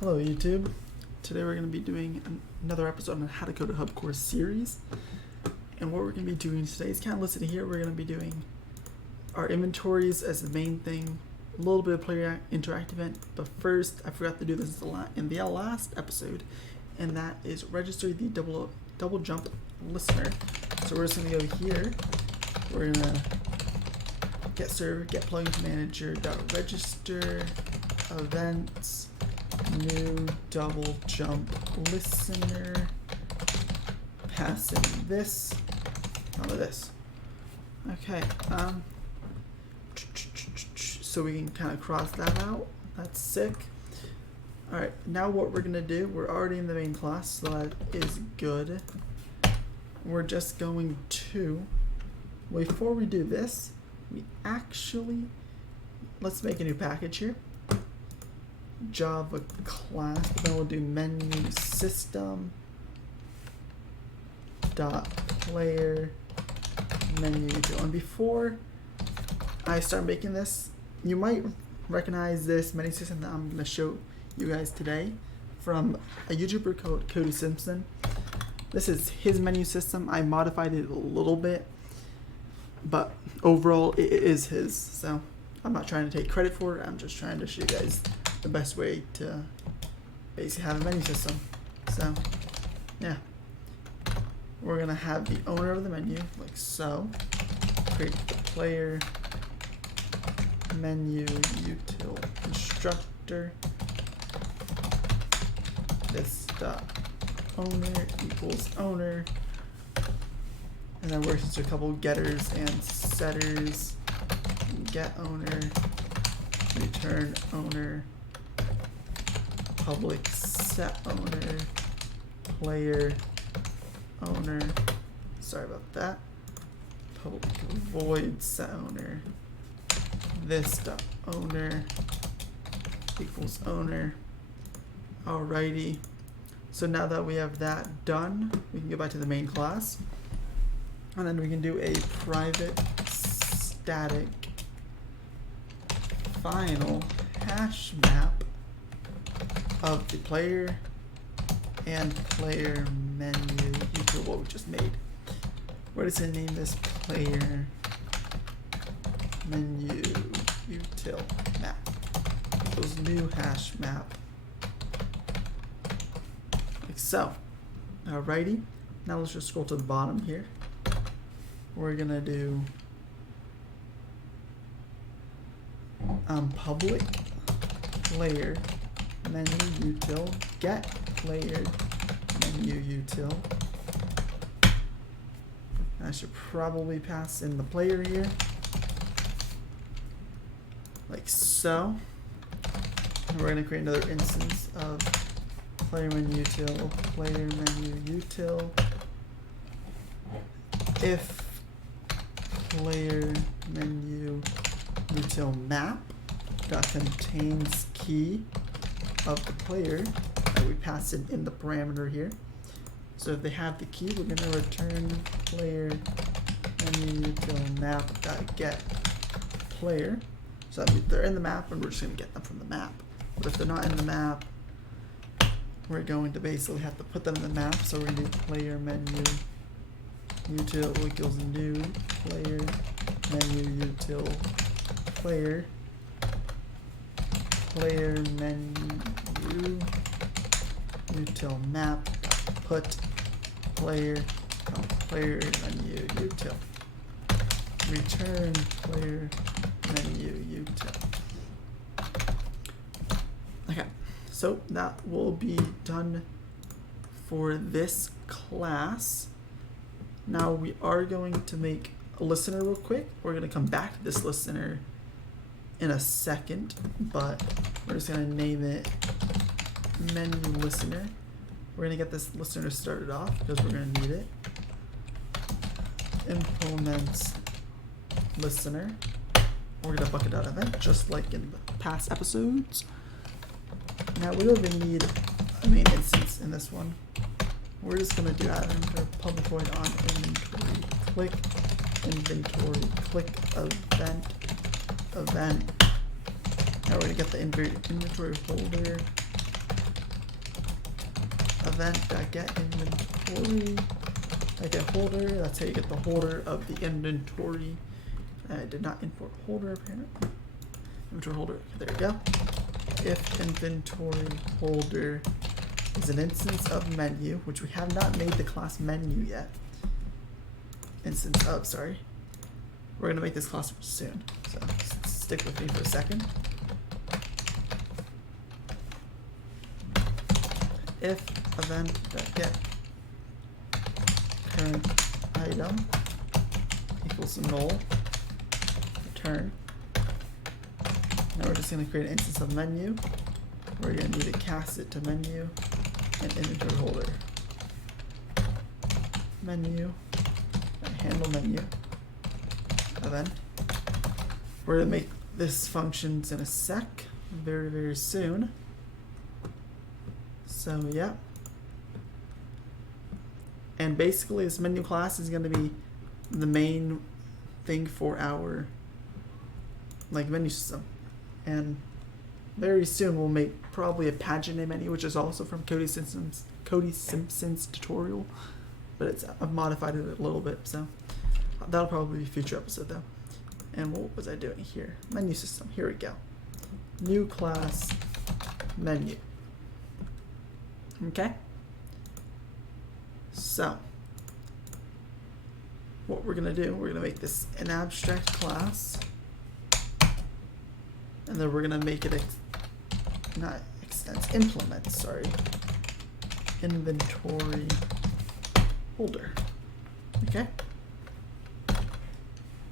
Hello YouTube. Today we're going to be doing another episode on how to code a hub course series. And what we're going to be doing today is kind of listed here. We're going to be doing our inventories as the main thing, a little bit of player interact event. But first, I forgot to do this in the last episode, and that is register the double jump listener. So we're just going to go here. We're going to get server, get plugin manager, .register events, new double jump listener, passing this onto this. Okay, so we can kind of cross that out. That's sick. Alright, now what we're gonna do, we're already in the main class, so that is good. We're just going to, before we do this, let's make a new package here. Java class, but then we'll do menu system dot player menu util. And before I start making this, you might recognize this menu system that I'm going to show you guys today from a YouTuber called Cody Simpson. This is his menu system. I modified it a little bit, but overall it is his, so I'm not trying to take credit for it. I'm just trying to show you guys the best way to basically have a menu system. So yeah, we're gonna have the owner of the menu like so. Create the player menu util constructor. This dot owner equals owner, and then we're just a couple getters and setters. Get owner, return owner, public set owner, player owner, sorry about that, public void set owner, this dot owner equals owner. Alrighty, so now that we have that done, we can go back to the main class, and then we can do a private static final hash map of the player and player menu util, what we just made. We're just gonna name this player menu util map. Those new hash map. Like so. Alrighty. Now let's just scroll to the bottom here. We're gonna do public player menu util get player menu util. I should probably pass in the player here, like so. And we're going to create another instance of player menu util, player menu util. If player menu util map that contains key of the player that we pass it in the parameter here. So if they have the key, we're going to return player menu util map dot get player. So that means they're in the map, and we're just going to get them from the map. But if they're not in the map, we're going to basically have to put them in the map. So we're going to do player menu util equals new player menu util player menu util map put player menu util return player menu util. Okay, so that will be done for this class. Now we are going to make a listener real quick. We're going to come back to this listener in a second, but we're just going to name it menu listener. We're going to get this listener started off because we're going to need it. Implements listener. We're going to bucket out event just like in the past episodes. Now we don't even need a main instance in this one. We're just going to do add for public void on inventory click inventory click event. Now we're going to get the inventory holder event.get inventory. I get holder. That's how you get the holder of the inventory. I did not import holder apparently. Inventory holder. There we go. If inventory holder is an instance of menu, which we have not made the class menu yet. Instance of, sorry. We're gonna make this class soon, so stick with me for a second. If event.get current item equals null, return. Now we're just going to create an instance of menu. We're going to need to cast it to menu and inventory holder. Menu, handle menu, event. We're going to make this functions in a sec, very, very soon. So, yeah. And basically this menu class is going to be the main thing for our menu system. And very soon we'll make probably a pagina menu, which is also from Cody Simpson's tutorial, but I've modified it a little bit, so that'll probably be a future episode though. And what was I doing here? Menu system, here we go. New class menu. Okay. So what we're gonna do, we're gonna make this an abstract class. And then we're gonna make it implement, sorry. Inventory holder. Okay.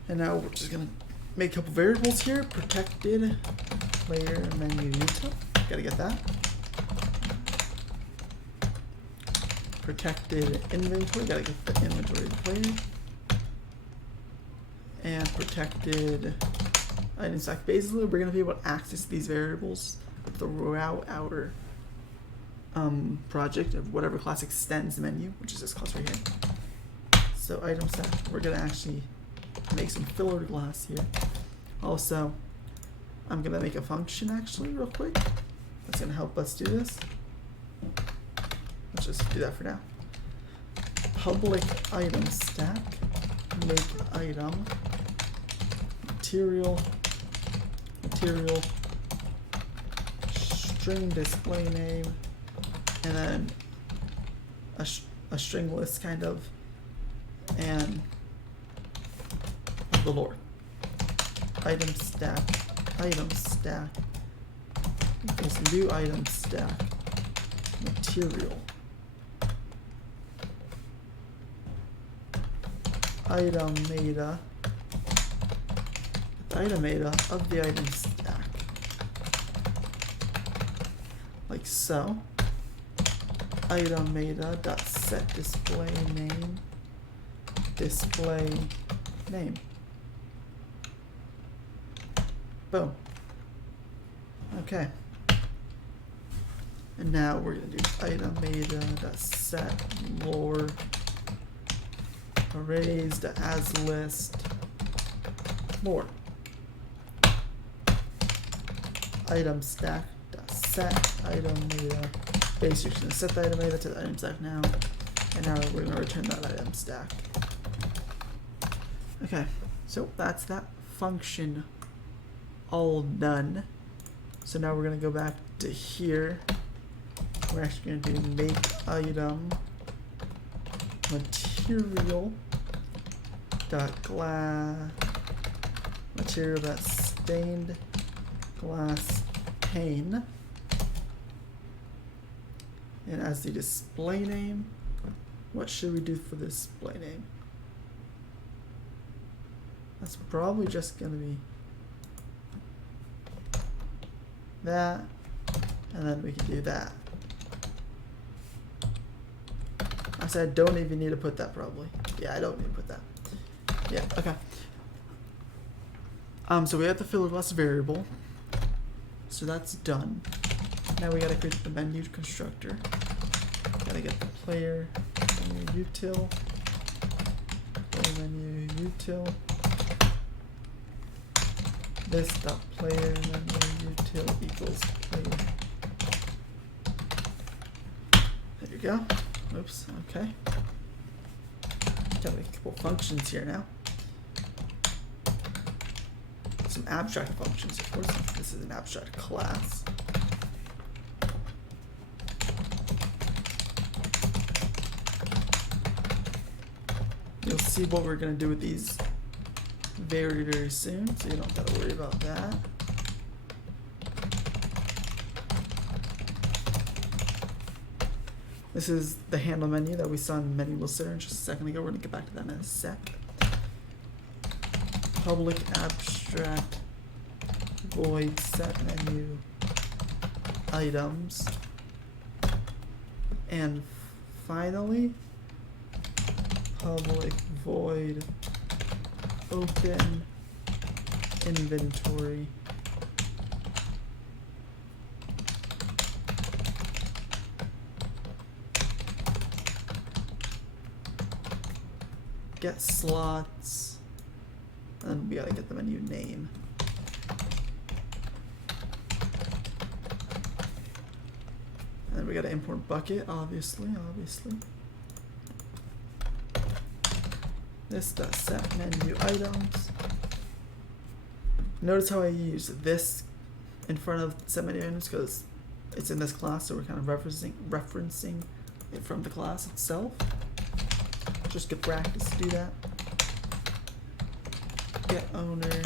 And now we're just gonna make a couple variables here. Protected player menu util. Gotta get that. Protected inventory. Gotta get the inventory of the player. And protected item stack. Basically, we're going to be able to access these variables throughout our project of whatever class extends the menu, which is this class right here. So item stack, we're going to actually make some filler class here. Also, I'm going to make a function actually real quick. That's going to help us do this. Let's just do that for now. Public item stack, make item, material, string display name, and then a string list kind of, and the lore. Item stack equals new item stack material. Item meta, the item meta of the item stack, like so. Item meta dot set display name, boom. Okay. And now we're gonna do item meta dot set lore arrays to as list lore. Item stack dot set item meta. Basically, you're gonna set the item meta to the item stack now, and now we're gonna return that item stack. Okay, so that's that function all done. So now we're gonna go back to here. We're actually gonna do make item material dot glass material dot stained glass pane, and as the display name, what should we do for the display name? That's probably just gonna be that, and then we can do that. I said I don't even need to put that probably. Yeah, I don't need to put that. Yeah, okay. So we have the filler class variable. So that's done. Now we gotta create the menu constructor. Gotta get the player menu util. Player menu util. This dot player menu util equals player. There you we go. Oops, okay. Got a couple functions here now. Some abstract functions, of course. This is an abstract class. You'll see what we're going to do with these very, very soon, so you don't got to worry about that. This is the handle menu that we saw in menu listener just a second ago. We're going to get back to that in a sec. Public abstract void set menu items. And finally, public void open inventory. Get slots, and we gotta get the menu name. And then we gotta import bucket, obviously. This does set menu items. Notice how I use this in front of set menu items because it's in this class, so we're kind of referencing it from the class itself. Just good practice to do that. Get owner,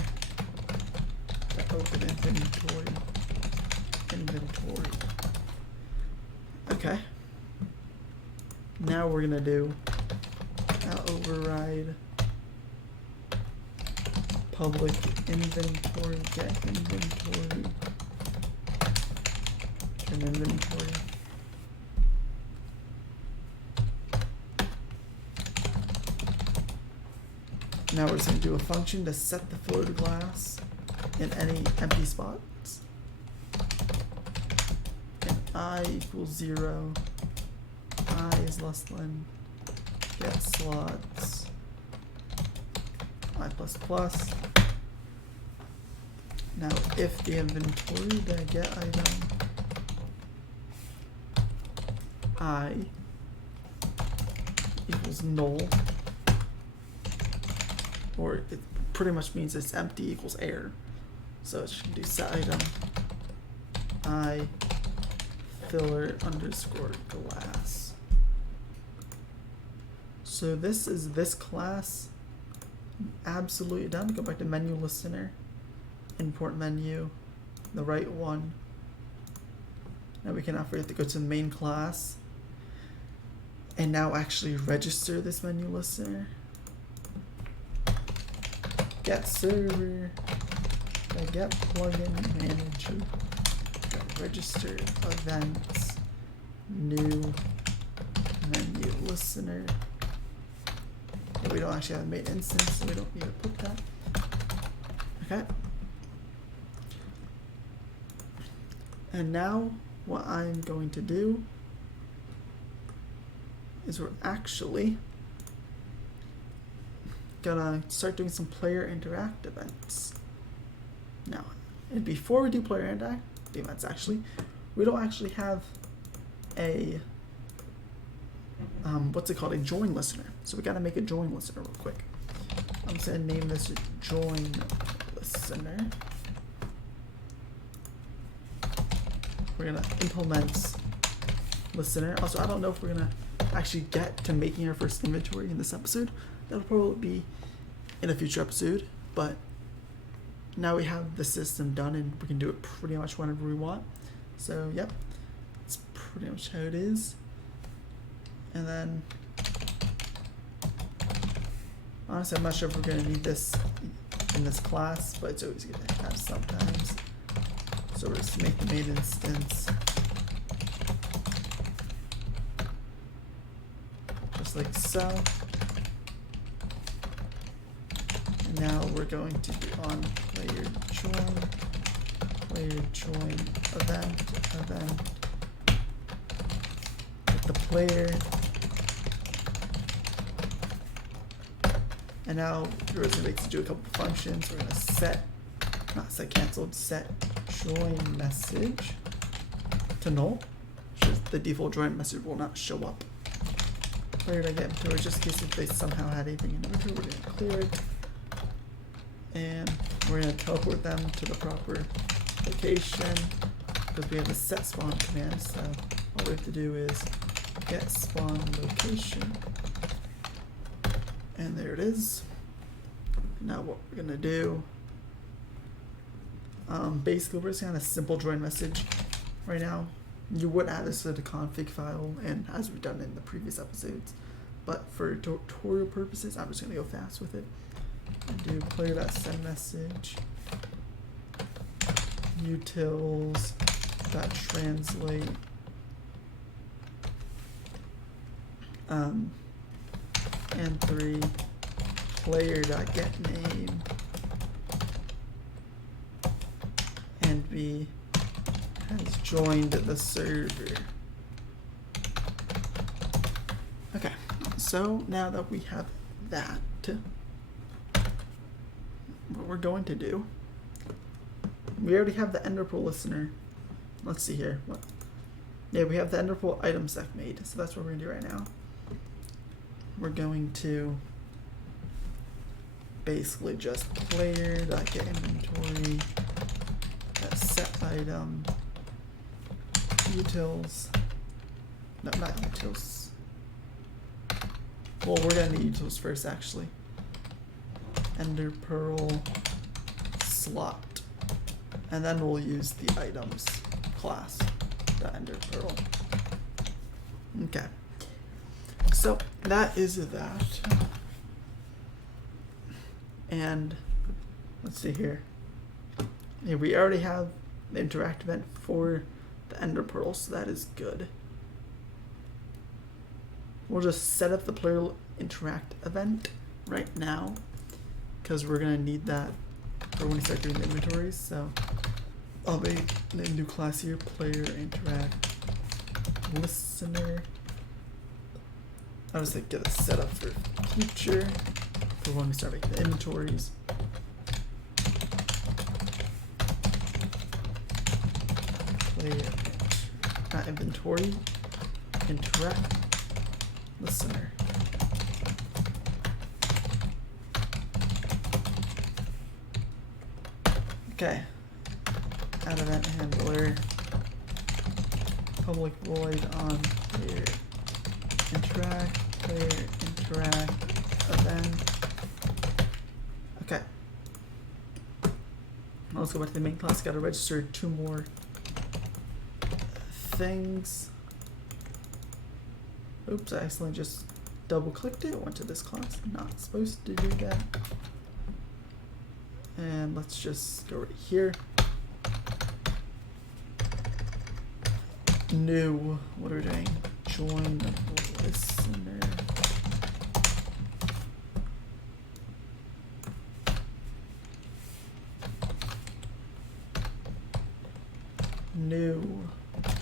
get open inventory. Okay. Now we're gonna do override public inventory, get inventory, turn inventory. Now we're just going to do a function to set the floated glass in any empty spots. And I equals 0, I is less than get slots, I plus plus. Now if the inventory, then get item, I equals null. Or it pretty much means it's empty equals error. So it should do set item I filler underscore glass. So this is this class absolutely done. Go back to menu listener, import menu, the right one. Now we cannot forget to go to the main class and now actually register this menu listener. Get server, get plugin manager, get register events, new menu listener. We don't actually have a main instance, so we don't need to put that. Okay. And now what I'm going to do is we're actually gonna start doing some player interact events. Now, and before we do player interact events, actually, we don't actually have a what's it called, a join listener. So we gotta make a join listener real quick. I'm just gonna name this join listener. We're gonna implement listener. Also, I don't know if we're gonna actually get to making our first inventory in this episode. That'll probably be in a future episode, but now we have the system done and we can do it pretty much whenever we want. So yep, that's pretty much how it is. And then honestly, I'm not sure if we're gonna need this in this class, but it's always good to have sometimes. So we're just make the main instance just like so. And now we're going to be on player join event, with the player. And now we're going to do a couple functions. We're going to set canceled, set join message to null. the default join message will not show up. Player.getInventory, just in case if they somehow had anything in inventory, we're gonna clear it. And we're gonna teleport them to the proper location because we have the set spawn command, so all we have to do is get spawn location. And there it is. Now what we're gonna do, basically we're just gonna have a simple join message right now. You would add this to the config file, and as we've done in the previous episodes, but for tutorial purposes, I'm just gonna go fast with it. And do player.sendMessage utils.translate and 3 player.getName and B has joined the server. Okay, so now that we have that, what we're going to do, we already have the Enderpearl listener. Let's see here. Yeah, we have the Enderpearl item sec made, so that's what we're gonna do right now. We're going to basically just player.getInventory set item utils. No, not utils. Well, we're gonna need utils first, actually. Enderpearl slot, and then we'll use the items class, the Enderpearl. Okay, so that is that. And let's see here. Yeah, we already have the interact event for the Enderpearl, so that is good. We'll just set up the player interact event right now, because we're gonna need that for when we start doing the inventories. So I'll make a new class here, player interact listener. I'll just like get it set up for future for when we start making the inventories. Player not inventory, interact listener. Okay, add event handler, public void on player interact event. Okay, now let's go back to the main class. Got to register 2 more things. Oops, I accidentally just double clicked it. Went to this class. Not supposed to do that. And let's just go right here. New, what are we doing? Join listener. New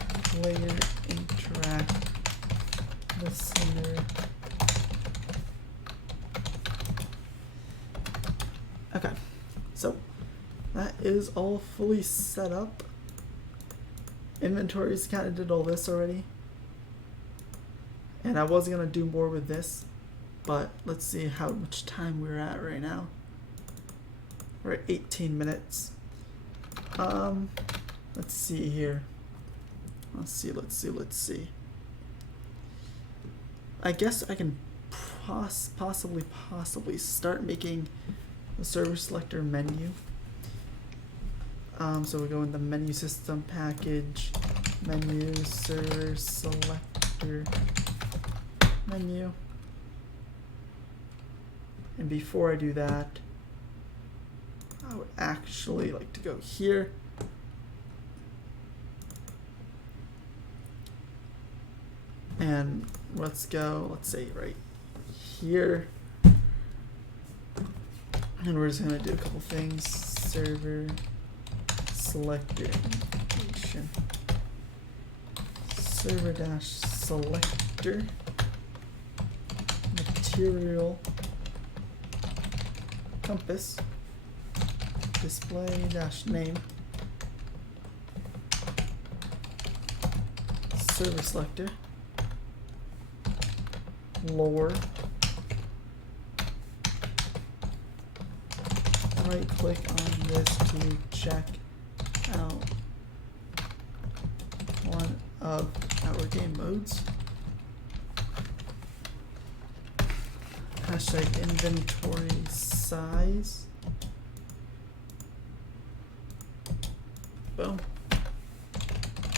player interact listener. Okay. So that is all fully set up. Inventories kind of did all this already. And I was going to do more with this, but let's see how much time we're at right now. We're at 18 minutes. Let's see here. Let's see. I guess I can possibly start making the server selector menu. So we go in the menu system package, menu, server selector menu. And before I do that, I would actually like to go here. And let's say right here. And we're just gonna do a couple things. Server selector information. Server dash selector material compass display dash name server selector, lower, right click on this to check out one of our game modes. Hashtag inventory size. Boom.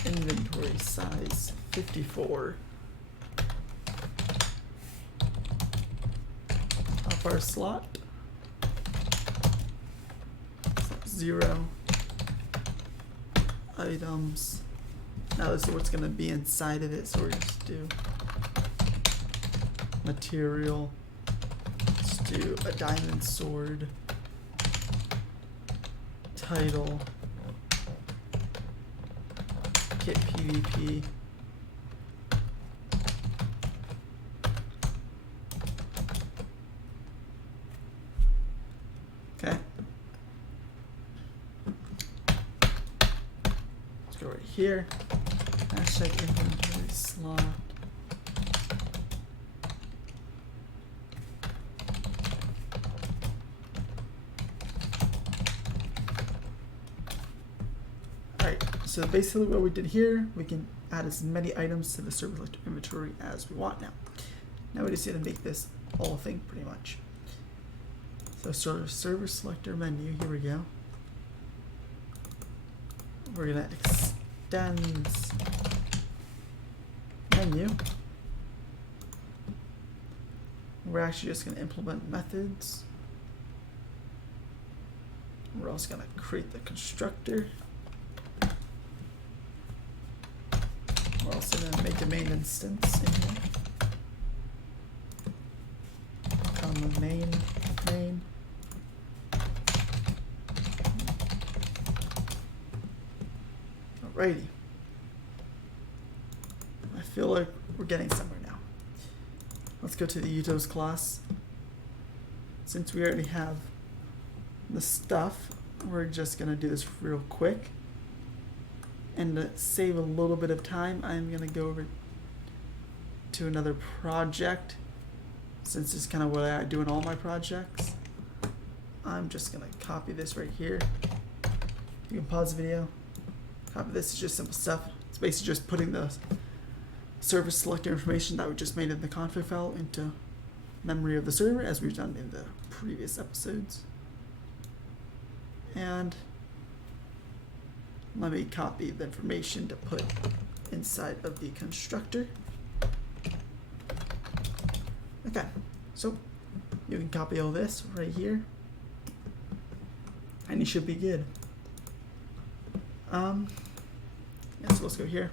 Inventory size 54. Up our slot. 0 items. Now this is what's going to be inside of it, so we're going to do material. Let's do a diamond sword. Title. Kit PvP. Okay. Let's go right here. Hashtag inventory slot. Alright, so basically what we did here, we can add as many items to the server selector inventory as we want now. Now we just need to make this whole thing pretty much. So server selector menu, here we go. We're gonna extend menu. We're actually just gonna implement methods. We're also gonna create the constructor. We're also gonna make a main instance in here. Comma main. Alrighty. I feel like we're getting somewhere now. Let's go to the utils class. Since we already have the stuff, we're just gonna do this real quick. And to save a little bit of time, I'm gonna go over to another project. Since it's kind of what I do in all my projects, I'm just gonna copy this right here. You can pause the video. Copy this, is just simple stuff. It's basically just putting the service selector information that we just made in the config file into memory of the server, as we've done in the previous episodes. And let me copy the information to put inside of the constructor. Okay, so you can copy all this right here, and you should be good. Yeah, so let's go here.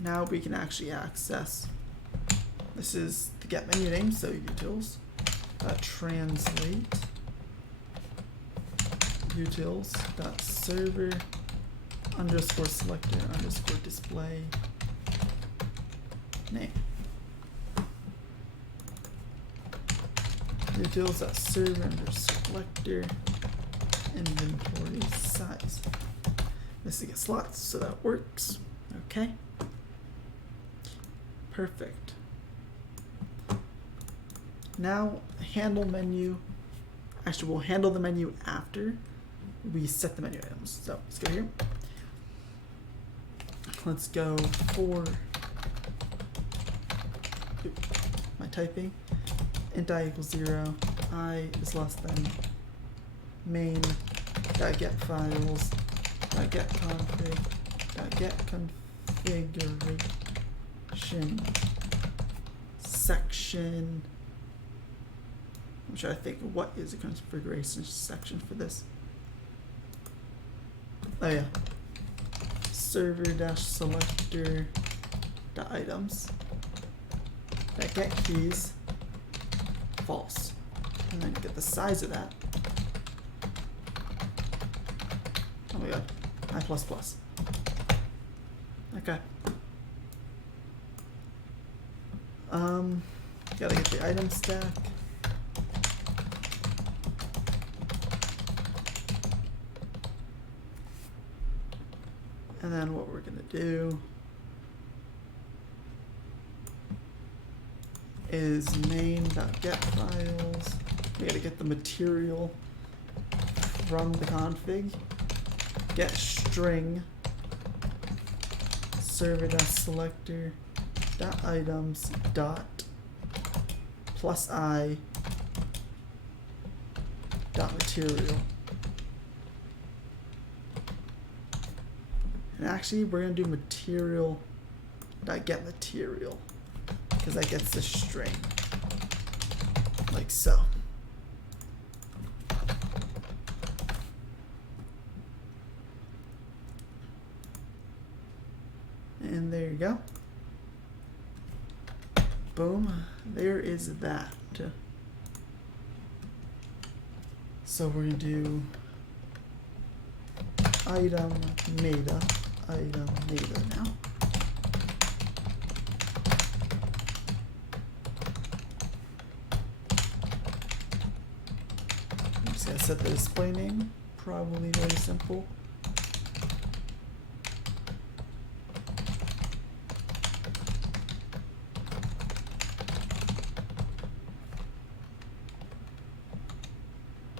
Now we can actually access. This is the get menu name, so utils. Translate utils.server underscore selector underscore display name. Utils.server under selector inventory size. This to get slots, so that works. Okay. Perfect. Now handle menu. Actually, we'll handle the menu after we set the menu items. So let's go here. Let's go for my typing. Int I equals 0. I is less than main dot get files dot get config dot get configuration section. I'm trying to think of what is a configuration section for this. Oh yeah, server dash selector dot items dot get keys false, and then get the size of that. Oh my god, I++. Okay. Gotta get the item stack. And then what we're gonna do is main.getFiles. We gotta get the material from the config. Get string server.selector .items dot plus I dot material. And actually we're gonna do material dot get material because that gets the string like so. And there you go. Boom. There is that. So we're going to do item meta now. I'm just going to set the display name. Probably very simple.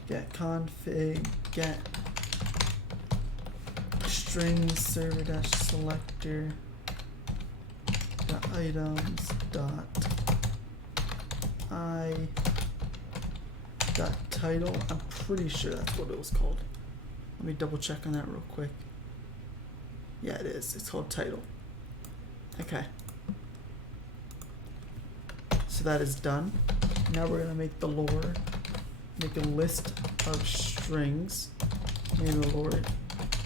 Get config, get string server-selector items dot I dot title. I'm pretty sure that's what it was called. Let me double check on that real quick. Yeah, it is. It's called title. Okay. So that is done. Now we're gonna make the lore. Make a list of strings. Name the lore.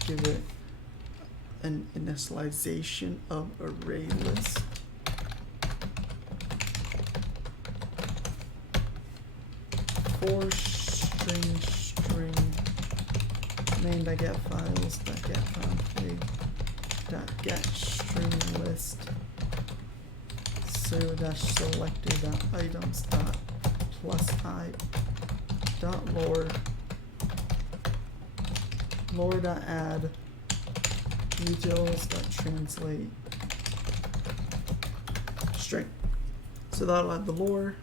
Give it an initialization of array list. For string main.getFiles.getConfig.get string list server-selector.items plus I lore.add utils.translate string. So that'll add the lore.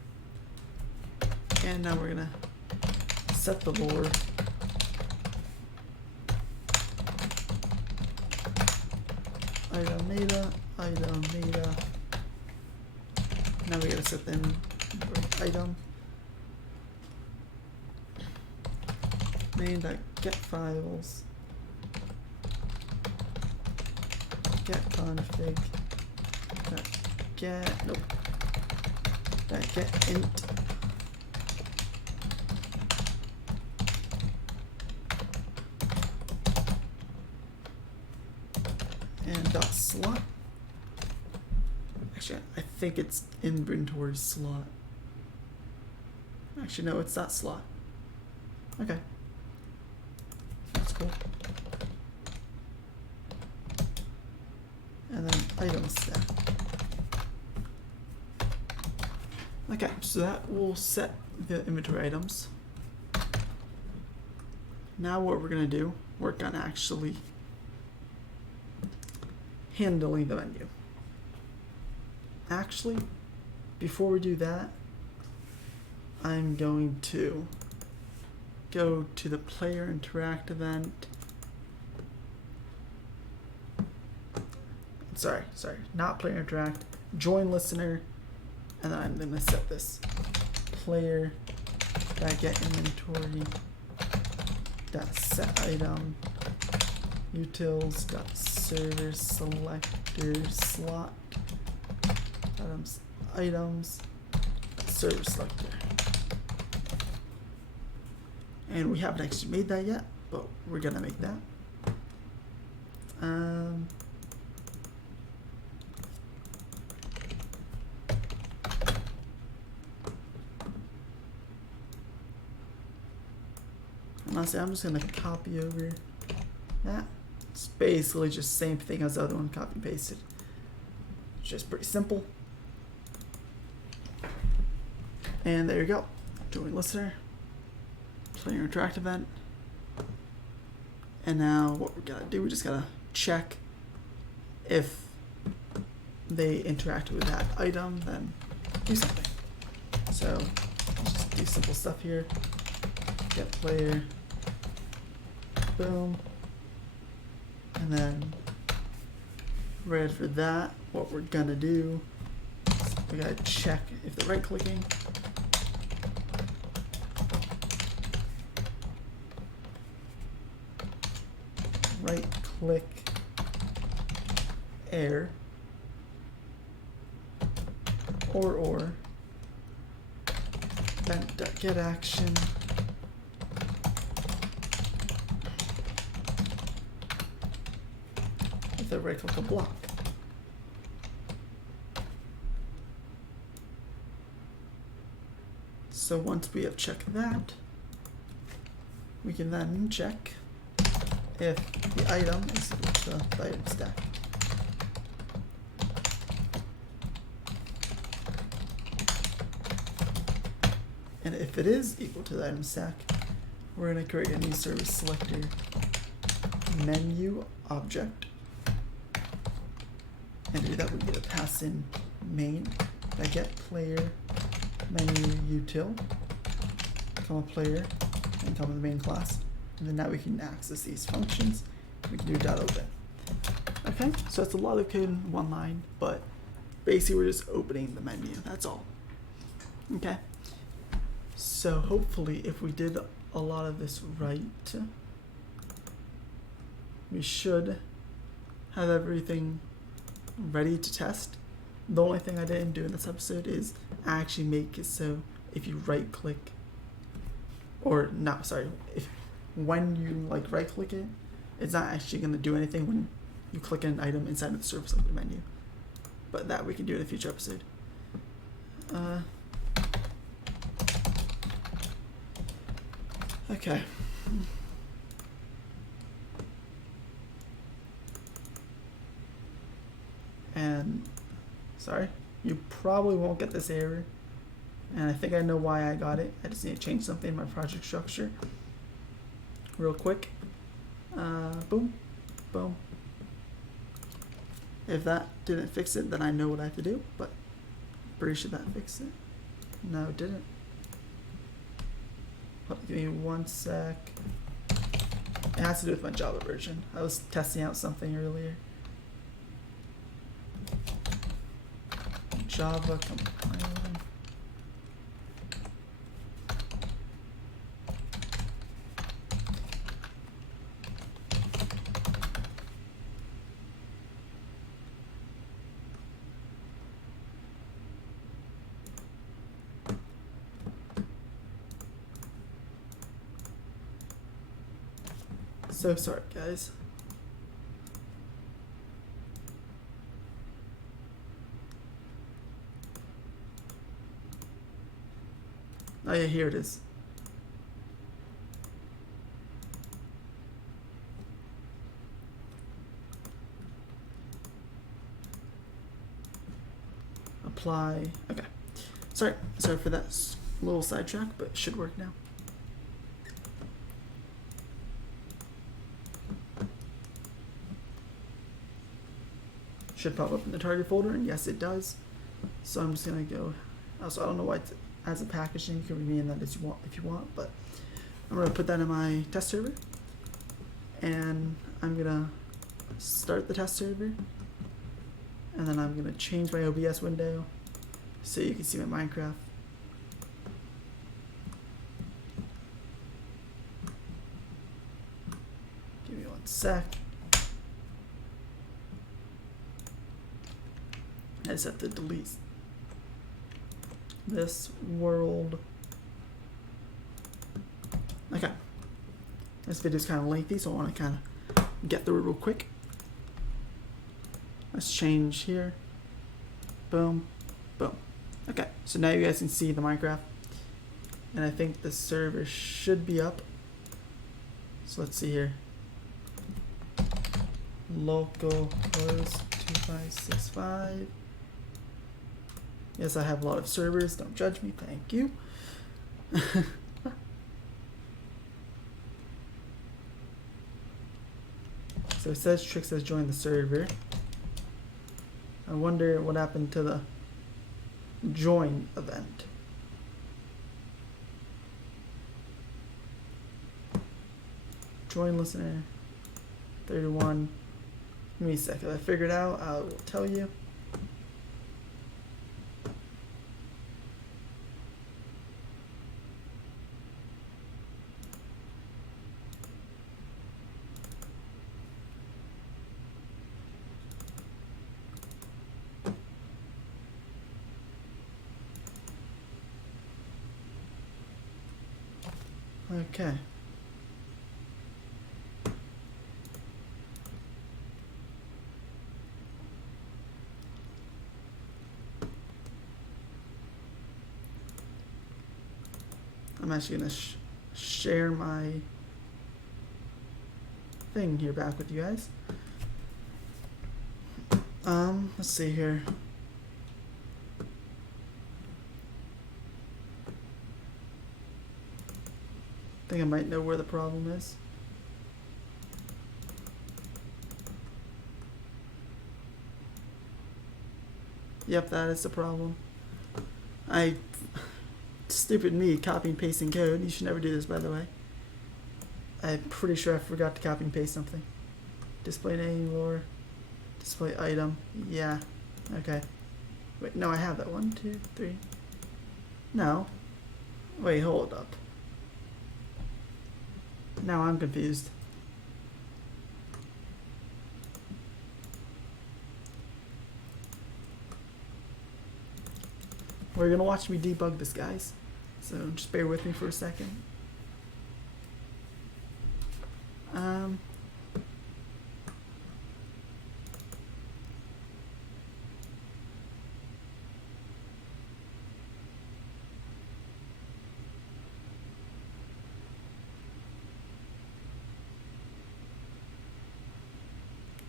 And now we're gonna set the lore. Item meta. Now we gotta set them item. Main.getFiles. Get config. Get int. And dot slot. Actually, I think it's inventory slot. Actually, no, it's that slot. Okay. That's cool. And then item stack. Okay, so that will set the inventory items. Now what we're gonna do, work on actually handling the menu. Actually, before we do that, I'm going to go to the player interact event. Sorry, not player interact, join listener, and then I'm gonna set this player get inventory set item utils server selector slot items server selector. And we haven't actually made that yet, but we're gonna make that. Honestly, I'm just gonna copy over that. It's basically just the same thing as the other one, copy pasted. It's just pretty simple. And there you go. Join listener, player interact event. And now what we gotta do, we just gotta check if they interact with that item, then do something. So just do simple stuff here. Get player, boom, and then right for that, what we're gonna do is we gotta check if they're right clicking. Right click air or then get action with a right click a block. So once we have checked that, we can then check if the item is equal to the item stack. And if it is equal to the item stack, we're going to create a new service selector menu object. And to do that, we get to pass in main that get player menu util, comma player, and comma the main class. And then now we can access these functions. We can do .open. Okay, so that's a lot of code in one line, but basically we're just opening the menu. That's all. Okay. So hopefully, if we did a lot of this right, we should have everything ready to test. The only thing I didn't do in this episode is actually make it so if you right click, or no, sorry, if when you like right click it, it's not actually going to do anything when you click an item inside of the service selector menu. But that we can do in a future episode. Okay. And sorry, you probably won't get this error. And I think I know why I got it. I just need to change something in my project structure real quick. Boom, boom. If that didn't fix it, then I know what I have to do, but I'm pretty sure that fixed it. No, it didn't. Give me one sec. It has to do with my Java version. I was testing out something earlier. Java compiler. So sorry, guys. Oh yeah, here it is. Apply. Okay. Sorry for that little sidetrack, but it should work now. Should pop up in the target folder, and yes, it does. So I'm just gonna go. Also, I don't know why it's as a packaging. You can rename that as you want if you want, but I'm gonna put that in my test server, and I'm gonna start the test server, and then I'm gonna change my OBS window so you can see my Minecraft. Give me one sec. I just have to delete this world. Okay. This video is kind of lengthy, so I want to kind of get through it real quick. Let's change here. Boom. Boom. Okay, so now you guys can see the Minecraft. And I think the server should be up. So let's see here. Localhost 2565. Yes, I have a lot of servers. Don't judge me. Thank you. So it says Trix has joined the server. I wonder what happened to the join event. Join listener 31. Give me a second. I figured out. I will tell you. Okay. I'm actually going to share my thing here back with you guys. Let's see here. I think I might know where the problem is. Yep, that is the problem. Stupid me, copy and pasting code. You should never do this, by the way. I'm pretty sure I forgot to copy and paste something. Display name or display item. Yeah. Okay. Wait, no, I have that. 1, 2, 3. No. Wait, hold up. Now I'm confused. We're gonna watch me debug this, guys. So just bear with me for a second.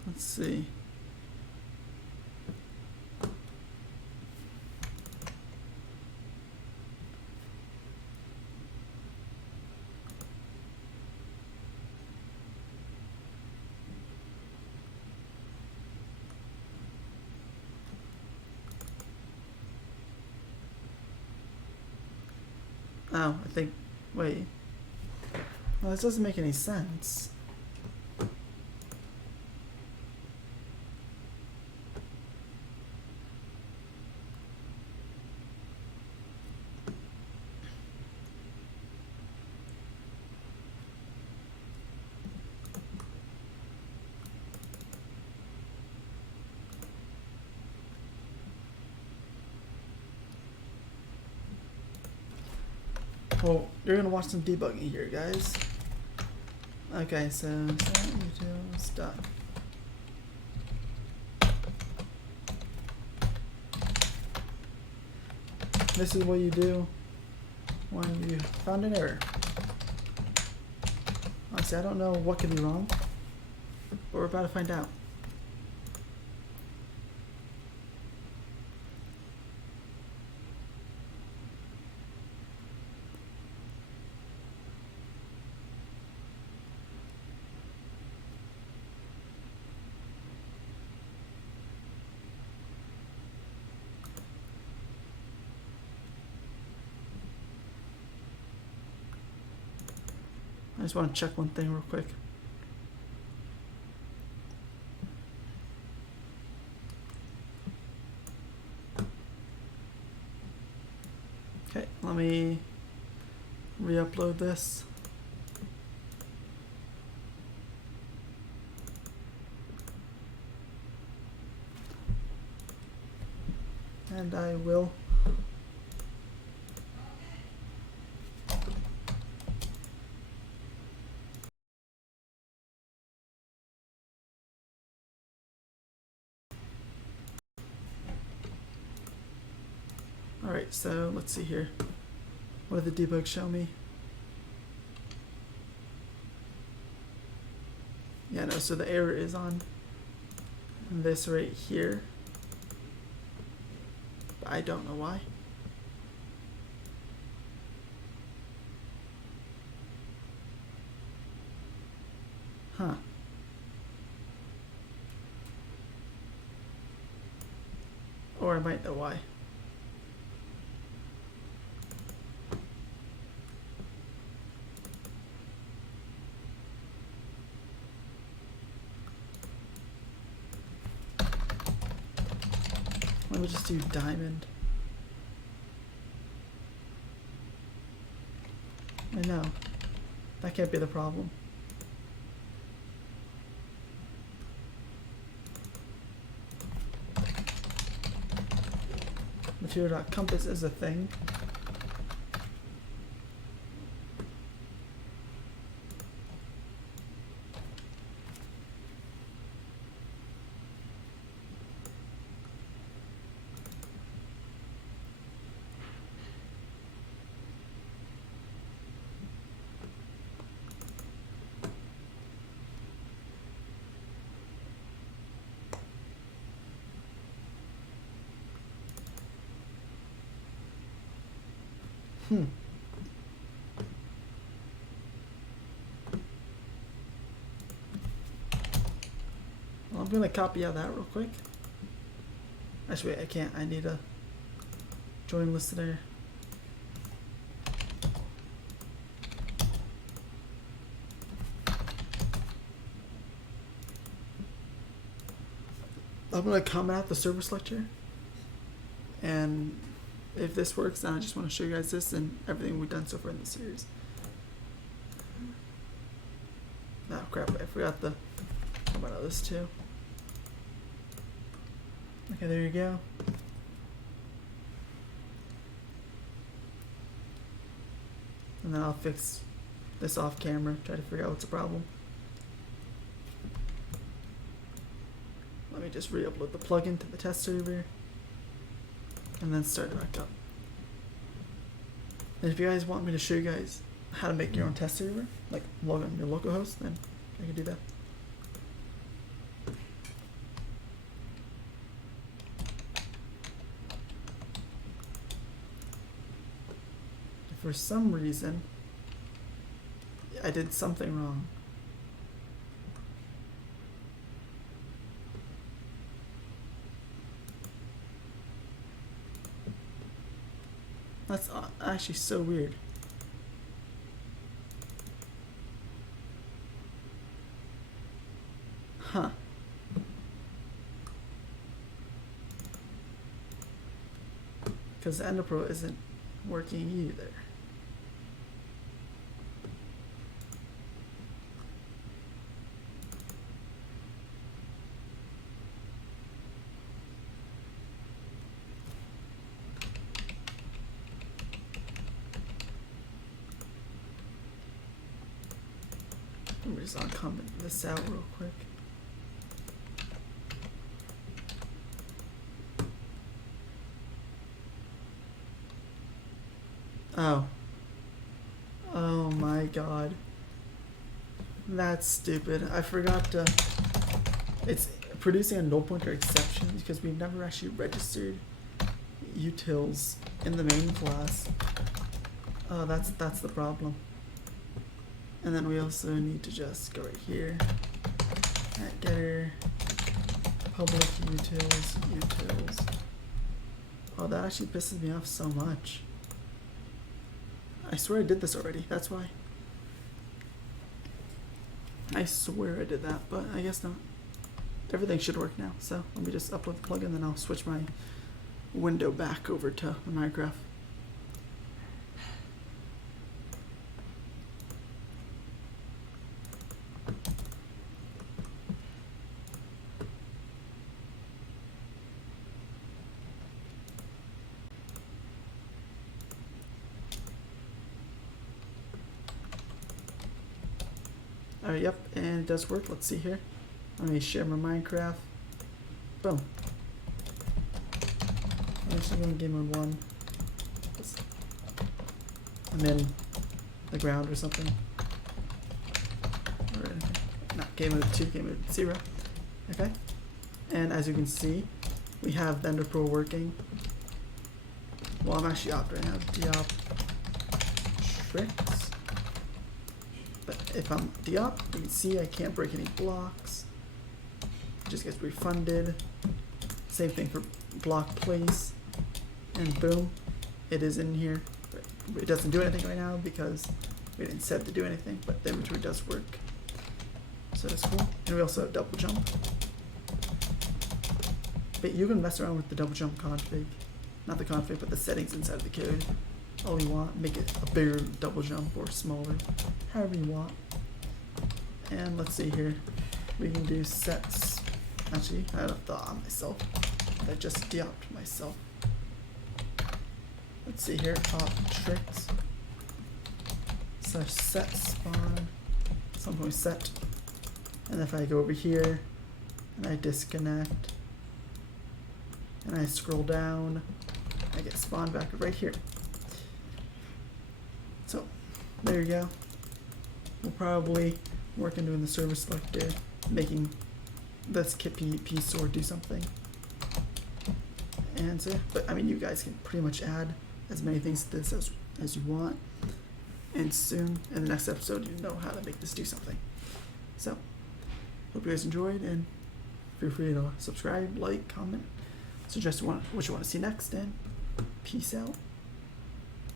Let's see. Oh, I think, wait. Well, this doesn't make any sense. Well, you're gonna watch some debugging here, guys. Okay, so utils stuff. This is what you do when you found an error. Honestly, I don't know what could be wrong, but we're about to find out. I just want to check one thing real quick. Okay, let me re-upload this. And I will. Alright, so let's see here. What did the debug show me? Yeah, no, so the error is on this right here. But I don't know why. Huh. Or I might know why. Let me just do diamond. I know. That can't be the problem. Material.compass is a thing. Well, I'm gonna copy out that real quick. Actually, wait, I can't. I need a join listener. I'm gonna comment out the server selector, and if this works, then I just want to show you guys this and everything we've done so far in the series. Oh crap, I forgot the comment out this too. Okay, there you go. And then I'll fix this off camera, try to figure out what's the problem. Let me just re-upload the plugin to the test server and then start it back up. And if you guys want me to show you guys how to make your own test server, like log on your local host, then I can do that. If for some reason I did something wrong, that's actually so weird. Huh. Because EnderPro isn't working either. Let me just uncomment this out real quick. Oh. Oh my god. That's stupid. I forgot to... It's producing a null pointer exception because we've never actually registered utils in the main class. Oh, that's the problem. And then we also need to just go right here at getter public utils. Oh, that actually pisses me off so much. I swear I did this already, that's why. I swear I did that, but I guess not. Everything should work now, so let me just upload the plugin, then I'll switch my window back over to Minecraft. Alright, yep, and it does work. Let's see here. Let me share my Minecraft. Boom. I'm actually going to game mode 1. I'm in the ground or something. Or not game mode 2, game mode 0. Okay. And as you can see, we have the EnderPro working. Well, I'm actually opt right now. Diop tricks. But if I'm Diop, you can see I can't break any blocks. It just gets refunded. Same thing for block place, and boom, it is in here. It doesn't do anything right now because we didn't set it to do anything, but the inventory does work. So that's cool. And we also have double jump. But you can mess around with the double jump config. Not the config, but the settings inside of the code. All you want. Make it a bigger double jump or smaller. However you want. And let's see here. We can do sets. Actually, I have thought on myself. I just de-opt myself. Let's see here. Optricks. So set spawn. Something set. And if I go over here and I disconnect and I scroll down, I get spawned back right here. So there you go. We'll probably work on doing the server selector, making this PvP sword do something. And so, but I mean, you guys can pretty much add as many things to this as you want. And soon, in the next episode, you know how to make this do something. So, hope you guys enjoyed, and feel free to subscribe, like, comment, suggest what you want to see next, and peace out.